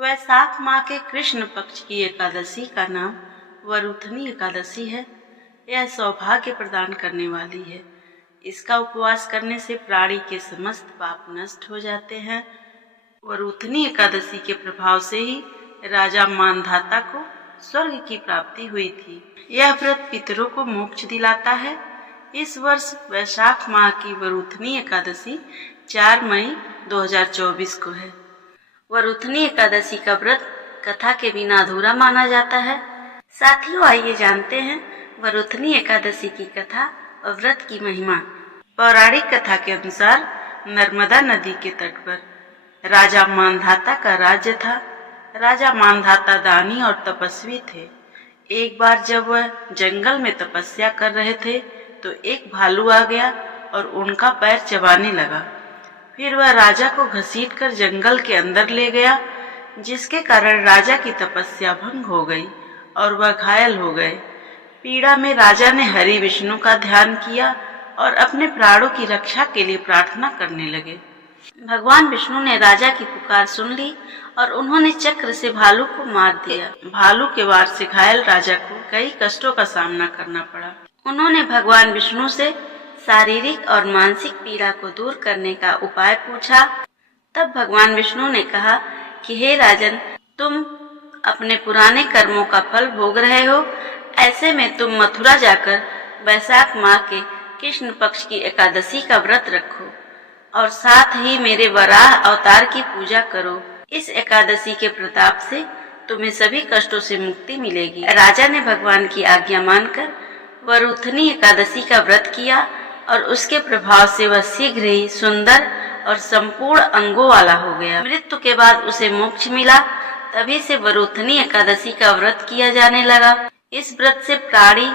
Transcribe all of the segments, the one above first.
वैशाख माह के कृष्ण पक्ष की एकादशी का नाम वरुथनी एकादशी है। यह सौभाग्य प्रदान करने वाली है। इसका उपवास करने से प्राणी के समस्त पाप नष्ट हो जाते हैं। वरुथनी एकादशी के प्रभाव से ही राजा मानधाता को स्वर्ग की प्राप्ति हुई थी। यह व्रत पितरों को मोक्ष दिलाता है। इस वर्ष वैशाख माह की वरुथनी एकादशी 4 मई 2024 को है। वरुथनी एकादशी का व्रत कथा के बिना अधूरा माना जाता है। साथियों, आइए जानते हैं वरुथनी एकादशी की कथा और व्रत की महिमा। पौराणिक कथा के अनुसार नर्मदा नदी के तट पर राजा मानधाता का राज्य था। राजा मानधाता दानी और तपस्वी थे। एक बार जब वह जंगल में तपस्या कर रहे थे तो एक भालू आ गया और उनका पैर चबाने लगा। फिर वह राजा को घसीटकर जंगल के अंदर ले गया, जिसके कारण राजा की तपस्या भंग हो गई और वह घायल हो गए। पीड़ा में राजा ने हरि विष्णु का ध्यान किया और अपने प्राणों की रक्षा के लिए प्रार्थना करने लगे। भगवान विष्णु ने राजा की पुकार सुन ली और उन्होंने चक्र से भालू को मार दिया। भालू के वार से घायल राजा को कई कष्टों का सामना करना पड़ा। उन्होंने भगवान विष्णु से शारीरिक और मानसिक पीड़ा को दूर करने का उपाय पूछा। तब भगवान विष्णु ने कहा कि हे राजन, तुम अपने पुराने कर्मों का फल भोग रहे हो। ऐसे में तुम मथुरा जाकर वैशाख माह के कृष्ण पक्ष की एकादशी का व्रत रखो और साथ ही मेरे वराह अवतार की पूजा करो। इस एकादशी के प्रताप से तुम्हें सभी कष्टों से मुक्ति मिलेगी। राजा ने भगवान की आज्ञा मानकर वरुथनी एकादशी का व्रत किया और उसके प्रभाव से वह शीघ्र ही सुंदर और संपूर्ण अंगों वाला हो गया। मृत्यु के बाद उसे मोक्ष मिला। तभी से वरुथनी एकादशी का व्रत किया जाने लगा। इस व्रत से प्राणी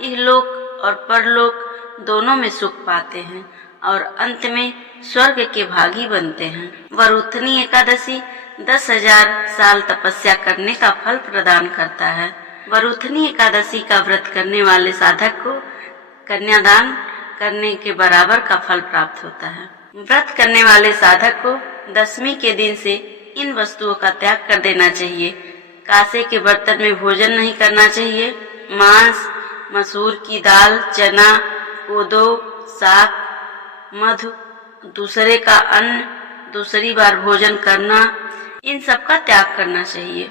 इहलोक और परलोक दोनों में सुख पाते हैं और अंत में स्वर्ग के भागी बनते हैं। वरुथनी एकादशी 10,000 साल तपस्या करने का फल प्रदान करता है। वरुथनी एकादशी का व्रत करने वाले साधक को कन्यादान करने के बराबर का फल प्राप्त होता है। व्रत करने वाले साधक को दशमी के दिन से इन वस्तुओं का त्याग कर देना चाहिए। कांसे के बर्तन में भोजन नहीं करना चाहिए। मांस, मसूर की दाल, चना, कोदो, साग, मधु, दूसरे का अन्न, दूसरी बार भोजन करना, इन सब का त्याग करना चाहिए।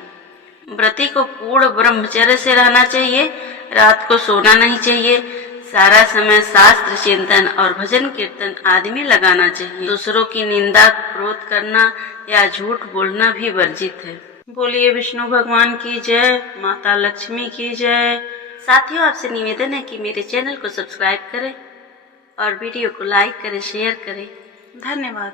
व्रती को पूर्ण ब्रह्मचर्य से रहना चाहिए। रात को सोना नहीं चाहिए। सारा समय शास्त्र चिंतन और भजन कीर्तन आदि में लगाना चाहिए। दूसरों की निंदा, क्रोध करना या झूठ बोलना भी वर्जित है। बोलिए विष्णु भगवान की जय, माता लक्ष्मी की जय। साथियों, आपसे निवेदन है कि मेरे चैनल को सब्सक्राइब करें और वीडियो को लाइक करें, शेयर करें। धन्यवाद।